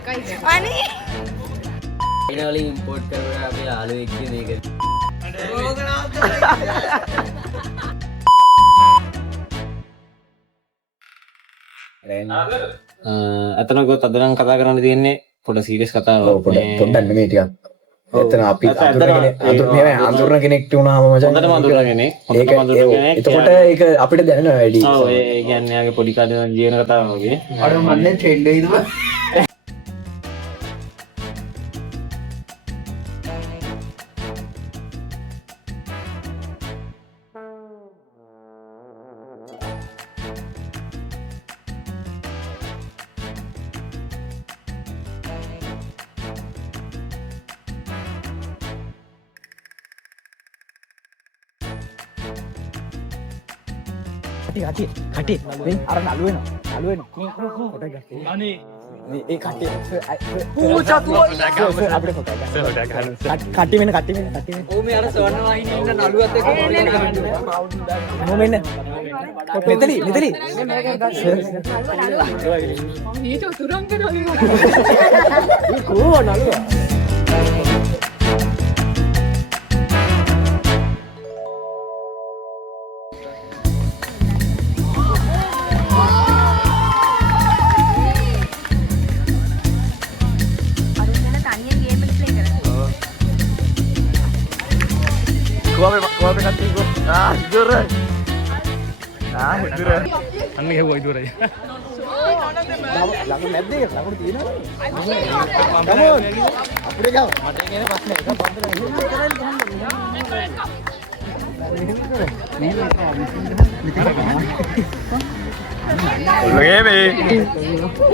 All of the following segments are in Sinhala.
අනේ ඉනවලින් ඉම්පෝට් කරලා අපි ආලුවෙක් කියන එක. අතන ගොත් අද නම් කතා කරන්න තියෙන්නේ පොඩ සීරියස් කතාවක්. පොඩ්ඩක් නෙමෙයි ටිකක්. එතන අපි අඳුරන කෙනෙක්ට වුණාම මචං. හොඳටම අඳුරන කෙනෙක්. එතකොට ඒක අපිට දැනෙනවා වැඩි. ඔව් ඒ කියන්නේ යාගේ පොඩි කාලේ ජීවන කතාවක් වගේ. අර මන්නේ ට්‍රෙන්ඩ් එකයිද? කටි අර නළු වෙනවා අනේ ඒ කටි අපිට ෆොටෝ ගන්න කටි වෙන ඕ මේ අර සවර්ණ වාහිනියේ ඉන්න නළුවත් එක්ක මෙන්න මෙතනි ඊට උතුරන් කරනවා කෝ නළුවා Gua kati gua. Jujur. Jujur. අන්න ගෙවුවා ඉදුරයි. ලඟු නැද්ද? ලඟු තියෙනවද? කමෝන්. අපිට ගාව. මට කියන්නේ ප්‍රශ්නේ එක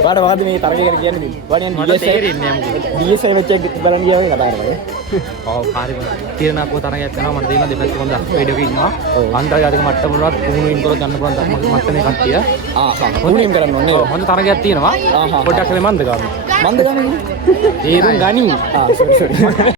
පාඩ මේ තරගය ගැන කියන්නේ DSI වෙච්ච බලන්න ගියාම කතා කරන්නේ. ඔව් හරිම තීරණාත්මක තරගයක් කරනවා මට දෙනවා දෙපැත්ත හොඳ වීඩියෝ එකක් ඉන්නවා. අන්තර්ජාතික මට්ටම වලත් පුහුණුවීම් කරලා ගන්න පුළුවන් මට්ටමේ කට්ටිය. පුහුණුවීම් කරන්න ඕනේ. හොඳ තරගයක් තියෙනවා. පොඩ්ඩක් මේ මන්ද ගන්න. මන්ද ගන්න. තීරුම් ගනි. සෝරි.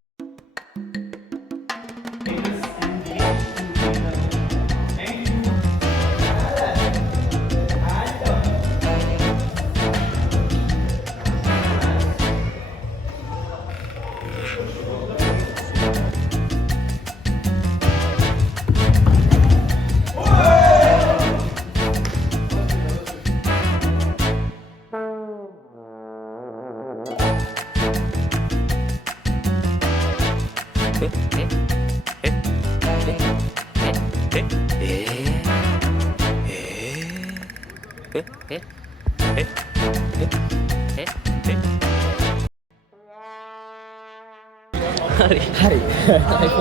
හරි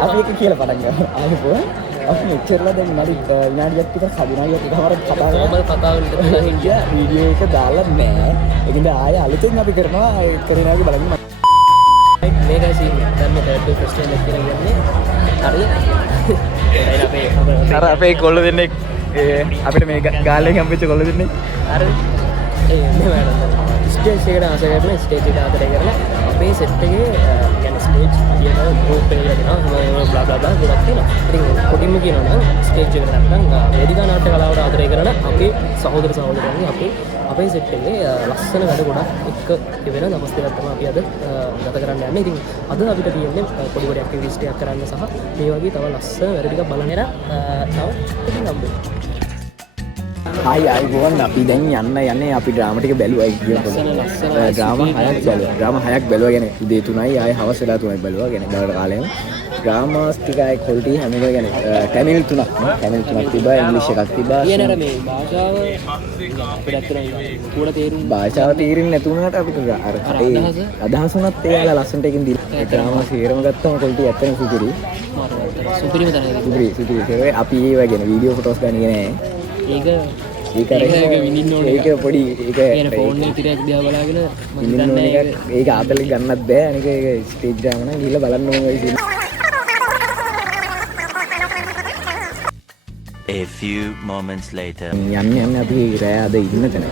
අපි එක කියලා පටන් ගමු ආයෙත් අපි මෙච්චරලා දැන් මරි විනාඩියක් විතර කදිනාගියක් එකවරක් කතා කරලා කතාව විතර හින්දියා වීඩියෝ එක දාලා නැහැ ඒකින්ද ආයෙ අලුතෙන් අපි කරනවා කරේනාගේ බලන්න මේකයි සීන් දැන් මේ ටැටු ෆෙස්ටිවල් එක කියලා කියන්නේ අර අපේ කොල්ල දෙන්නෙක් අපිට මේ ගාලේ හම්බෙච්ච කොල්ල දෙන්නෙක් අර ඒ නේ ස්ටේජ් එකට ආස කරලා ස්ටේජ් එකට ආතරේ කරලා අපේ සෙට් එකේ කියන්නේ ස්ටේජ් කියන ගෲප් එකේ යනවා බ්ලා බ්ලා බ්ලා දෙයක් තියෙනවා. ඉතින් කොටින්ම කියනවා නම් ස්ටේජ් එකට නැත්නම් වේදිකා නාට්‍ය කලාවට ආතරේ කරන අපේ සහෝදර සහෝදරයන්ගේ අපේ සෙට් එකේ ලස්සන වැඩ ගොඩක් එක්ක ඉවෙන දවස් දෙකක් තමයි අපි අද ගත කරන්න යන්නේ. ඉතින් අද අපිට තියෙන්නේ පොඩි පොඩි ඇක්ටිවිටීස් ටිකක් කරන්න සහ මේ වගේ තව ලස්සන වැඩ ටිකක් බලන්න යන තව ඉතින් හම්බෙයි. ආයි ගෝවන් අපි දැන් යන්නේ අපි ඩ්‍රාමා ටික බැලුවා කියනකොට ඩ්‍රාමා 6ක් බැලුවා කියන්නේ උදේ 3යි ආයි හවස වෙලා 3යි බැලුවා කියන්නේ දවල්ට කාලෙම ඩ්‍රාමාස් ටිකයි ක්වොලිටි හැම එකම කියන්නේ ටැමිල් 3ක් තිබ්බා ඉංග්‍රීසි එකක් තිබ්බා කියන අර මේ භාෂාව අපිට අත්තරයි පොඩ තේරුම් භාෂාව තේරෙන්නේ නැති වුණාට අපිට අර අදහස් උනත් ඒලා ලස්සනට එකකින් දීලා ඩ්‍රාමා සීරම ගත්තම ක්වොලිටි ඇත්තටම සුපිරි සුපිරිම තමයි සුපිරි අපි ඒ වගේ වීඩියෝ ෆොටෝස් ගන්නේ නැහැ ඒක විඳින්න ඕනේ. ඒක පොඩි ඒක කියන ෆෝන් එකේ තිරයක් දිහා බලාගෙන මම හිතන්නේ ඒක ආතල් ගන්නත් බෑ අනික ඒක ස්ටේජ් ඩ්‍රාමා නම් ගිහලා බලන්න ඕනේ ඒ scene. A few moments later යන්නේ අපි රෑ අද ඉන්න තැන.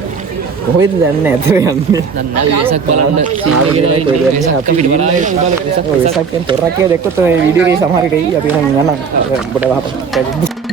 කොහෙද දන්නේ ඇතර යන්නේ. නෑ වෙසක් බලන්න සීන් එකේ අපි බලමු වෙසක් කියන තොරක් කියලා දැක්කොත් මේ වීඩියෝ එකේ සමහර විට එයි අපි නම් යනවා. පොඩ වහපන්.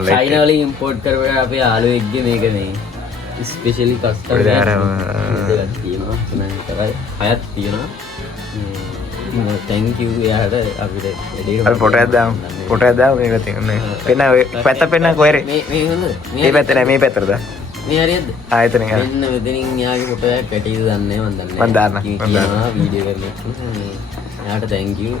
චයිනා වලින් ඉම්පෝට් කරපු අපේ යාළුවෙක්ගේ මේක මේ ස්පෙෂලි කස්ටම් දෙකක් තියෙනවා තුනක් හයක් තියෙනවා thank you එයාට අපිට අපි ෆොටෝයක් දාමු මේක තියෙන්නේ පෙන්න ඔය පැත්ත පෙන්න කොහෙරේ මේ පැත්ත නෑ මේ පැත්තටද මේ හරියද ආයතන එක මෙන්න මෙතනින් යාගේ ෆොටෝ එකක් කැටිද දන්නේ මම දන්නේ මම දාන්න වීඩියෝ කරලා එයාට thank you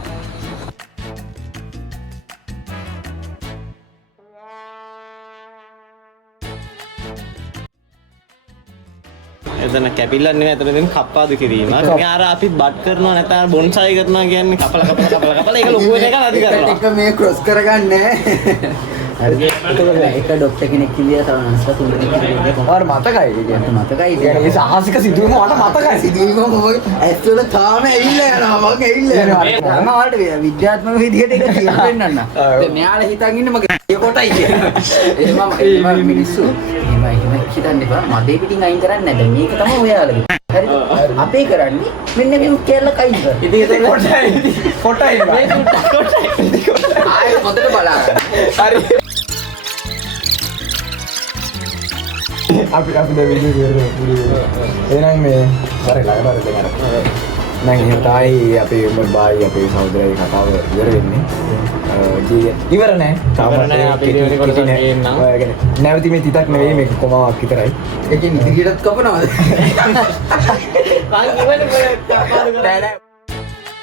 එතන කැපිල්ලක් නෙවෙයි එතනදී කප්පාදු කිරීම. අර අපි බඩ් කරනවා නැත්නම් බොන්සයි කරනවා කියන්නේ කපලා ඒක ලොකු වෙන එක නැති කරනවා. එක මේ ක්‍රොස් කරගන්නේ. හරි. ඒක ડોක්ටර් කෙනෙක් කිව්වා තව නස්ලා තුන් දෙනෙක් කිව්වා. ඔයාලට මතකයි කියන්නේ මතකයි. ඒ සාහසික සිදුවීම මට මතකයි. සිදුවීම මම ඇස්වල තාම ඇවිල්ලා යනවා. මම ඇවිල්ලා යනවා. මම ඔයාලට විද්‍යාත්මක විදිහට ඒක කියලා පෙන්නන්න. දැන් මෙයාලා හිතන් ඉන්නේ මගේ කොටයි කියලා. එහෙම මිනිස්සු එහෙම හිතන්න එපා. මදේ පිටින් අයින් කරන්නේ නැහැ. මේක තමයි ඔයාලගේ. හරිද? අපේ කරන්නේ මෙන්න මේ කැලලක් අයින් කර. ඉතින් ඒක කොටයි. මේ කොටයි. ආයෙ හොඳට බලන්න. හරි. අපි දැන් වීඩියෝ කරනවා. එහෙනම් මේ බරලා දැන් අර නම් එහෙම තමයි අපේ උඹ බායි අපේ සහෝදරයගේ කතාව ඉවර වෙන්නේ. ඉවර නෑ. අපි ඉවර කරලා තියෙනවා. නැවති මේ තිතක් නෙවෙයි මේක කොමාවක් විතරයි. ඒකෙන් ඉදිරියටත් කපනවද?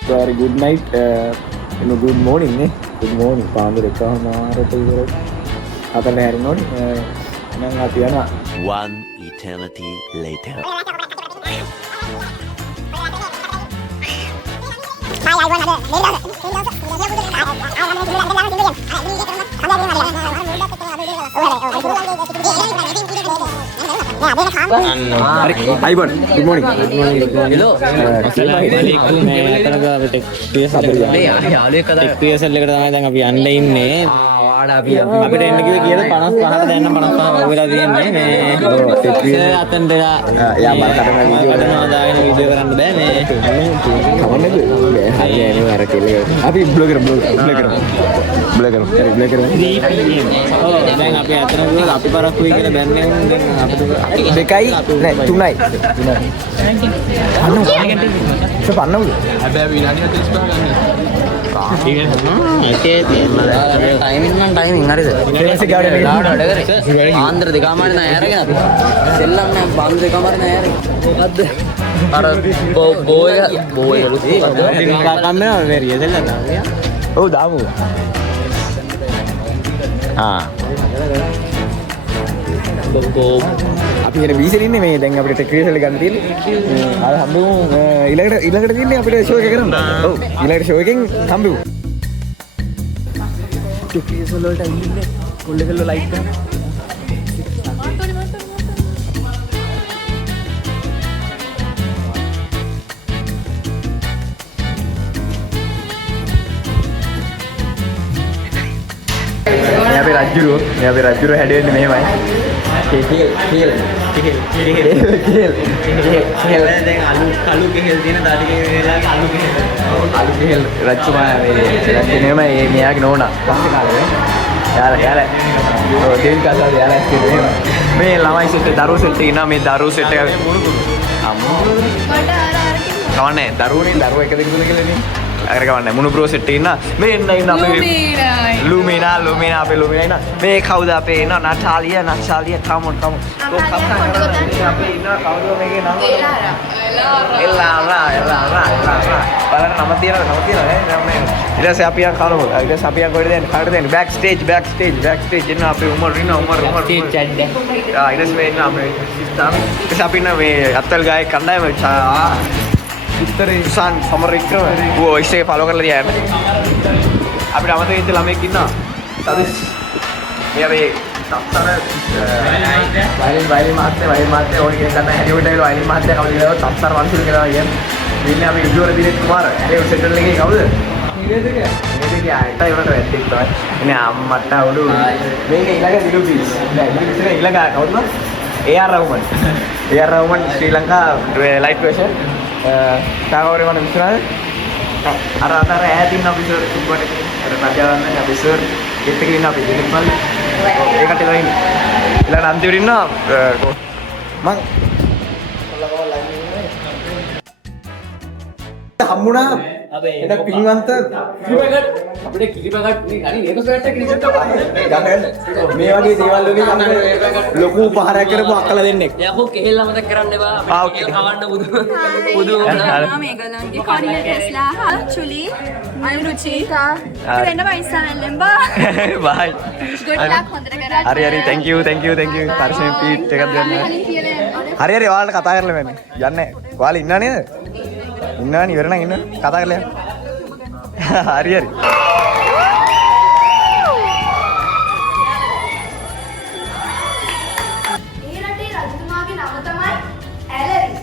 Very good night. Good morning නේ. Good morning. පාන්දර එකමාරට ඉවර. අපේ හැරෙනෝනේ. නම් අපි යනවා. One eternity later. Ivan, good morning. hello අසලාමලයිකුම් මේ අතනක අපි ටෙක් ක්‍රියසල් එකට මේ යාළුවෙක් කතා ටෙක් ක්‍රියසල් එකට තමයි දැන් අපි යන්න ඉන්නේ. වාඩා අපි අපිට එන්න කිව්වේ කියලා 55ට දැන් 55 වෙලා තියෙන්නේ මේ අතෙන්ට යා මම කටන වීඩියෝ කරනවා දාගෙන වීඩියෝ කරන්න බෑ මේ කවන්නද හරියනේ අර කෙල්ල අපි බ්ලොගර් හරි බ්ලොගර් 3pm ඔව් දැන් අපි අතන ගිහලා අපි පරක්කු වෙයි කියලා බැන්නේ දැන් අපිට දෙකයි නෑ 3යි පන්නවද හැබැයි විනාඩි 45 ගන්න ඒකේ ටයිමින් නම් ටයිමින් හරිද ඊට ගාඩේ වැඩ කරේ ආන්දර දෙකමාරේ නෑ අරගෙන අපි සෙල්ලම් නෑ බාන්දර දෙකමාරේ නෑ අරගෙන මොකද්ද අර බෝය කම්මන වෙරිය දෙල්ලන්න ඔව් දාමු අපි එන වීසෙන් ඉන්නේ මේ දැන් අපිට ටෙක්නිකල් ගන්න තියෙන්නේ අර හම්බුමු ඊළඟට තියෙන්නේ අපිට ෂෝ එක කරන්න ඔව් ඊළඟට ෂෝ එකෙන් හම්බුමු ටෙක්නිකල් වලට ඉන්නේ කොල්ලෙකල්ල ලයිට් ගන්න මේ අපේ රජුරෝ හැදෙන්නේ මෙහෙමයි කෙල් දැන් කළු කෙහෙල් තියෙන දාඩි කෙහෙල්ලාගේ අලු කෙහෙල් රජ්ජුමා මේ රජ්ජුනේම මේ මෙයාගේ නෝනා පස්සේ කාලේ යාලා ඔව් දෙවියන් කතාව යාලා කියන්නේ මේ ළමයි සෙට් දරුවෝ සෙට් එක ඉන්නවා මේ දරුවෝ සෙට් එක කවන්නේ දරුවෝ එක දෙක තුන කියලානේ අර කවන්නේ මුණු බ්‍රෝ සෙට් එක ඉන්නවා මේ ඉන්න අපේ ලුමිනා අපේ ලුමිනා ඉන්න මේ කවුද අපේ ඉන්න නටාලිය come on අපේ ඉන්න කවුද මේකේ නම එල්ලාරා බලන්න නම තියෙනවා නේ ඊට පස්සේ අපි යන් කරමු ඊට පස්සේ අපි යන් කොහෙද යන්නේ කාටද යන්නේ back stage එන්න අපේ උමර් ස්ටේජ් චැට් එක ඊට පස්සේ එන්න අපේ සිස්ටම් ඊට පස්සේ අපි ඉන්න මේ අත්තල් ගායක කණ්ඩායම උත්තරේ සන් සමර වික්‍රම ඌ ඉස්සේ ෆලෝ කරලා තියාගෙන අපිට අමතක වෙච්ච ළමෙක් ඉන්නවා සදිස් මේ අපේ සම්තර වයිලින් මාත්‍ය ඕන කෙනෙක් ගන්න හැදිවට ඇවිල්ලා වයිලින් මාත්‍ය කවුද කියලා සම්තර වංශිල කියලා කියන්නේ ඉන්නේ අපි විදුවර දිනෙත් කුමාර ඒ සෙටල් එකේ කවුද නිවේදකයා ආයත ඒකට වැටෙක් තමයි ඉන්නේ අම්මට උඩු මේක ඊළඟ දිලුපිස් ඊළඟ කවුද AR රහමන් ශ්‍රී ලංකා ලයිට් version තාවරේ මම විශ්වාස අර ඈතින් අපි සර් සුබ්බට අර නජාවන්න අපි සර් ගෙත් එකේ ඉන්න අපි දෙනෙක් මල්ලි ඒකට එනවා ඉන්නේ. ඊළඟ අන්තිමට ඉන්නවා මං හම්බුණා එන පින්වන්ත අපිට කිරිපැකට් අනේ මේක සෙට් එක කිරිපැකට් මේ වගේ දේවල් වලින් අපිට ලොකු උපහාරයක් කරපු අක්කලා දෙන්නෙක්. යකෝ කෙහෙල් අමතක කරන්න එපා. අපිට කවන්න බුදු මේගොල්ලන්ගේ කොරිය ටෙස්ලා චුලි අනුරුචිකා වෙන වයිසානෙල්ලෙන් බා බයි. good luck හොඳට කරා හරි හරි thank you පර්සනල් ෆීඩ් එකක් දෙන්න. හරි ඔයාලට කතා කරලා මම යන්නේ. ඔයාලා ඉන්නා නේද? ඉන්නවා නේ ඉවර නම් ඉන්න කතා කරලා යන්න. හරි මේ රටේ රජතුමාගේ නම තමයි ඇලරි.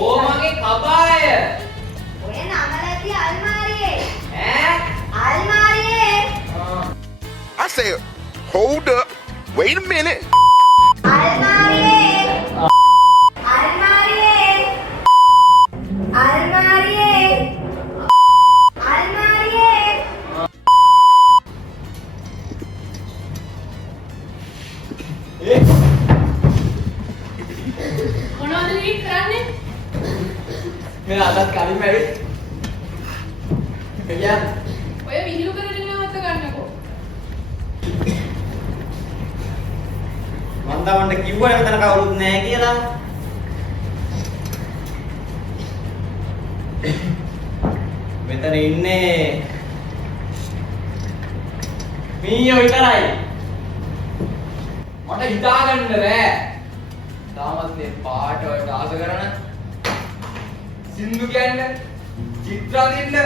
ඕ මගේ කබාය. ඔය නම නැති අල්මාරියේ. ඈ? අල්මාරියේ. I said, hold up, wait a minute. අල්මාරියේ. අල්මාරියේ. අල්මාරියේ. අල්මාරියේ. මොනවද ලික් කරන්නේ? මේ අදත් කලින්ම ඇවිත්. එයා ඔය විහිළු කරගෙන නවත්ත ගන්නකෝ. මම තමන්ට කිව්වනේ මෙතන කවුරුත් නැහැ කියලා. මෙතන ඉන්නේ මීයෝ විතරයි. මට හිතා ගන්න බෑ. තාමත් මේ පාට වලට ආස කරන සින්දු කියන්න චිත්‍ර අඳින්න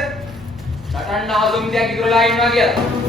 සටන් ආසුම් දෙයක් ඉතුරුලා ඉන්නවා කියලා.